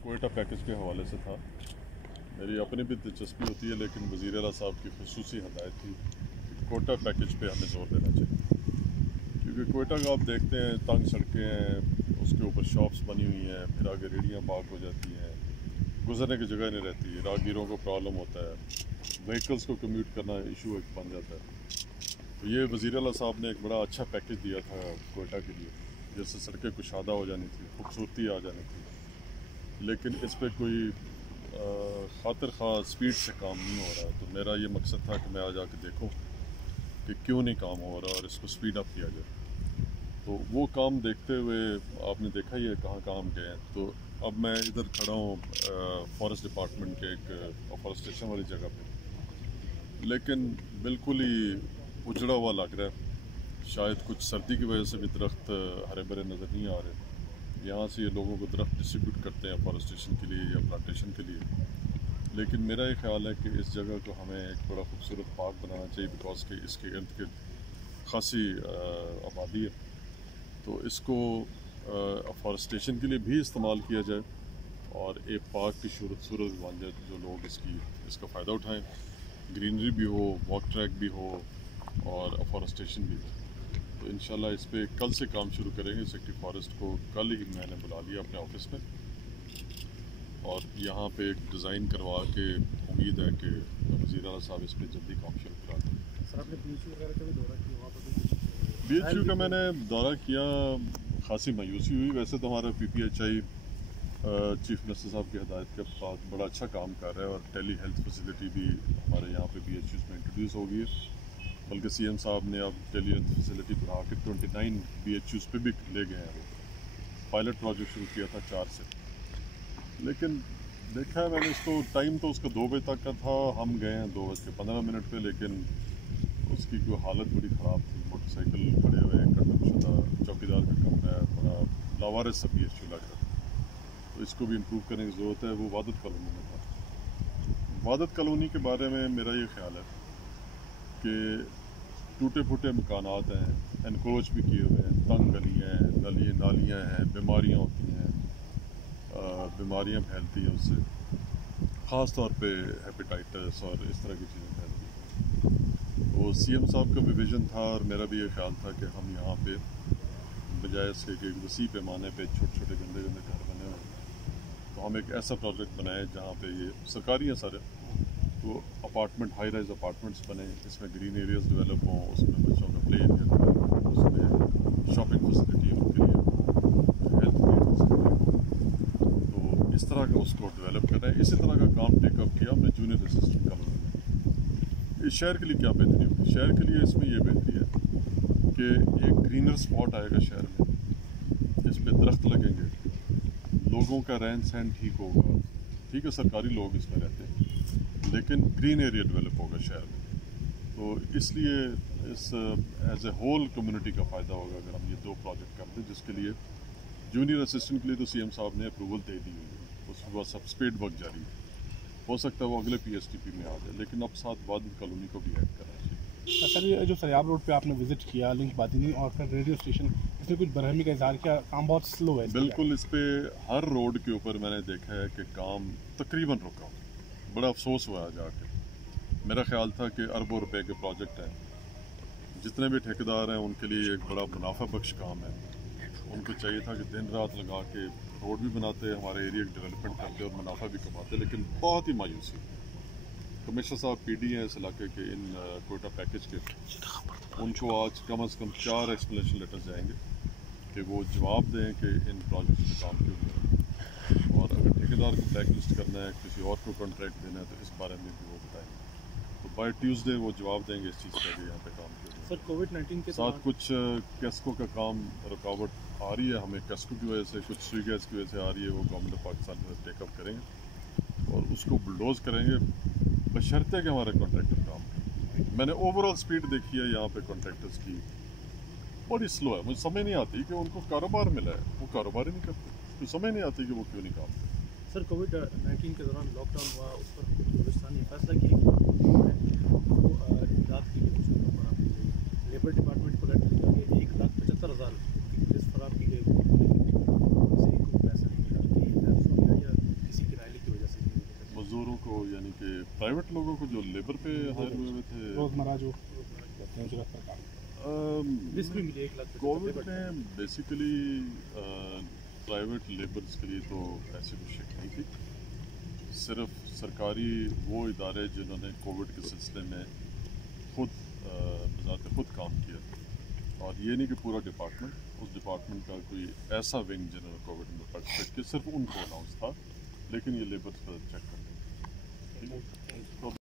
Quetta package के हवाले से था। मेरी अपनी भी दिलचस्पी होती है, लेकिन वज़ीर आला साहब की ख़ुसूसी हदायत थी कि कोयटा पैकेज पे हमें ज़ोर देना चाहिए, क्योंकि कोयटा का आप देखते हैं तंग सड़कें हैं, उसके ऊपर शॉप्स बनी हुई हैं, फिर आगे रेहड़ियाँ पार्क हो जाती हैं, गुजरने की जगह नहीं रहती, राहगीरों को प्रॉब्लम होता है, व्हीकल्स को कम्यूट करना इशू एक बन जाता है। तो ये वज़ीर आला साहब ने एक बड़ा अच्छा पैकेज दिया था कोयटा के लिए, जिससे सड़कें कुशादा हो जानी थी, खूबसूरती आ जानी थी, लेकिन इस पर कोई खातिर खा स्पीड से काम नहीं हो रहा। तो मेरा ये मकसद था कि मैं आ जाकर देखूं कि क्यों नहीं काम हो रहा और इसको स्पीड अप किया जाए। तो वो काम देखते हुए आपने देखा ही है कहाँ कहाँ हम गए हैं। तो अब मैं इधर खड़ा हूँ फॉरेस्ट डिपार्टमेंट के एक फॉरेस्टेशन वाली जगह पे, लेकिन बिल्कुल ही उजड़ा हुआ लग रहा है। शायद कुछ सर्दी की वजह से भी दरख्त हरे भरे नज़र नहीं आ रहे। यहाँ से ये लोगों को दरख्त डिस्ट्रीब्यूट करते हैं फॉरेस्टेशन के लिए या प्लांटेशन के लिए, लेकिन मेरा ये ख्याल है कि इस जगह को हमें एक बड़ा खूबसूरत पार्क बनाना चाहिए, बिकॉज के इसके इर्द गिर्द खासी आबादी है। तो इसको फॉरेस्टेशन के लिए भी इस्तेमाल किया जाए और एक पार्क की सूरत बन जाए, जो लोग इसका फ़ायदा उठाएँ, ग्रीनरी भी हो, वॉक ट्रैक भी हो और फॉरेस्टेशन भी हो। तो इंशाल्लाह इस पे कल से काम शुरू करेंगे। सेक्रेटरी फॉरेस्ट को कल ही मैंने बुला लिया अपने ऑफिस में, और यहाँ पे एक डिज़ाइन करवा के उम्मीद है कि वज़ीर आला साहब इस पर जल्दी काम शुरू करा दें। सर, आपने BHU वगैरह का भी दौरा किया, वहाँ पर BHU का मैंने दौरा किया, खासी मायूसी हुई। वैसे तो हमारा PPHI चीफ मिनिस्टर साहब की हदायत के बाद बड़ा अच्छा काम कर रहा है, और टेली हेल्थ फैसिलिटी भी हमारे यहाँ पे BHUs में इंट्रोड्यूस हो गई है। बल्कि CM साहब ने अब टेली हेल्थ फैसिलिटी बढ़ा के 29 BHUs पे भी ले गए हैं। वो पायलट प्रोजेक्ट शुरू किया था 4 से, लेकिन देखा है मैंने इसको, टाइम तो उसका 2 बजे तक का था, हम गए हैं 2:15 पे, लेकिन उसकी कोई हालत बड़ी ख़राब थी। मोटरसाइकिल खड़े हुए, कटमशुदा, चौकीदार का कमरा है, बड़ा लावारिस सा BHU लग रहा है। तो इसको भी इम्प्रूव करने की ज़रूरत है। वो वादत कॉलोनी में था। वादत कॉलोनी के बारे में मेरा ये ख्याल है कि टूटे फूटे मकानात हैं, एनक्रोच भी किए हुए हैं, तंग गलियाँ हैं, नालियाँ हैं, बीमारियाँ होती हैं, बीमारियाँ फैलती हैं उससे, ख़ास तौर पे हेपेटाइटिस और इस तरह की चीज़ें फैलती हैं। तो CM साहब का भी विज़न था, और मेरा भी ये ख्याल था कि हम यहाँ पे बजाय इसके कि एक वसी पैमाने पे छोटे छोटे गंदे गंदे घर बने हुए, तो हम एक ऐसा प्रोजेक्ट बनाए जहाँ पे ये सरकारी है सारे, तो अपार्टमेंट, हाई राइज अपार्टमेंट्स बने, इसमें ग्रीन एरियाज डेवलप हों, उसमें बच्चों का प्ले एरिया डेवलप हो, उसमें शॉपिंग फैसिलिटी उनके लिए हो, हेल्थ केयर फैसिलिटी। तो इस तरह का उसको डेवलप करना है। इसी तरह का काम टेकअप किया हमने जूनियर असिस्टेंट कॉलोनी में। इस शहर के लिए क्या बेहतरी होगी? शहर के लिए इसमें यह बेहतरी है कि एक ग्रीनर स्पॉट आएगा शहर में, इस पर दरख्त लगेंगे, लोगों का रहन सहन ठीक होगा। ठीक है, सरकारी लोग इसमें रहते हैं, लेकिन ग्रीन एरिया डेवलप होगा शहर में। तो इसलिए इस एज ए होल कम्युनिटी का फ़ायदा होगा अगर हम ये 2 प्रोजेक्ट करते हैं, जिसके लिए जूनियर असिस्टेंट के लिए तो CM साहब ने अप्रूवल दे दी हुई है, उसके बाद सब स्पीड वर्क जारी है। हो सकता है वो अगले PSTP में आ जाए, लेकिन अब साथ वादत कॉलोनी को भी ऐड करना चाहिए। सर, ये जो सरियाब रोड पे आपने विजिट किया, लिंक बादिनी और फिर रेडियो स्टेशन, इसमें कुछ बरहमी का इजहार किया, काम बहुत स्लो है। बिल्कुल, इस पर हर रोड के ऊपर मैंने देखा है कि काम तकरीबन रुका हुआ। बड़ा अफसोस हुआ है जाके। मेरा ख्याल था कि अरबों रुपए के प्रोजेक्ट हैं, जितने भी ठेकेदार हैं उनके लिए एक बड़ा मुनाफा बख्श काम है। उनको चाहिए था कि दिन रात लगा के रोड भी बनाते, हमारे एरिया की डेवलपमेंट करते और मुनाफा भी कमाते, लेकिन बहुत ही मायूसी। कमिश्नर साहब PD हैं इस इलाके के, इन कोयटा पैकेज के, उनको आज कम से कम 4 एक्सप्लेनेशन लेटर्स जाएंगे कि वो जवाब दें कि इन प्रोजेक्ट पर काम क्यों नहीं हो रहा, और अगर ठेकेदार को ब्लैक लिस्ट करना है, किसी और को कॉन्ट्रैक्ट देना है, तो इस बारे में भी वो बताएंगे। तो बाय ट्यूसडे वो जवाब देंगे इस चीज़ का भी यहाँ पे काम किया। सर, कोविड-19 के साथ कुछ कैस्को का काम रुकावट आ रही है हमें, कैस्को की वजह से, कुछ सुई गैस की वजह से आ रही है, वो गवर्नमेंट ऑफ पाकिस्तान में टेकअप करेंगे और उसको बुलडोज करेंगे, बशर्ते कि हमारे कॉन्ट्रैक्टर काम करें। मैंने ओवरऑल स्पीड देखी है यहाँ पे कॉन्ट्रैक्टर्स की, बड़ी स्लो है। मुझे समझ नहीं आती कि उनको कारोबार मिला है, वो कारोबार ही नहीं करते। मुझे समझ नहीं आती कि वो क्यों नहीं काम करते। सर, कोविड-19 के दौरान लॉकडाउन हुआ, उस पर बलूचिस्तान ने फैसला किया कि वो इमदाद की फराहम की गई। लेबर डिपार्टमेंट को लेटर लिखा गया, 1,75,000 की लिस्ट फराहम की गई, लेकिन किसी को पैसा नहीं मिला। कि मज़दूरों को यानी कि प्राइवेट लोगों को जो लेबर पे हायर हुए थे रोज़मर्रा जो करते हैं ज़रूरत पर काम। लिस्ट भी मिली 1 लाख कोविड में बेसिकली प्राइवेट लेबर्स के लिए तो ऐसी कोई शिक नहीं थी। सिर्फ सरकारी वो इदारे जिन्होंने कोविड के सिलसिले में खुद बज़ात खुद काम किया, और ये नहीं कि पूरा डिपार्टमेंट, उस डिपार्टमेंट का कोई ऐसा विंग जिन्होंने कोविड में पार्टिसिपेट किया, सिर्फ उनको अनाउंस था, लेकिन ये लेबर्स पर चेक कर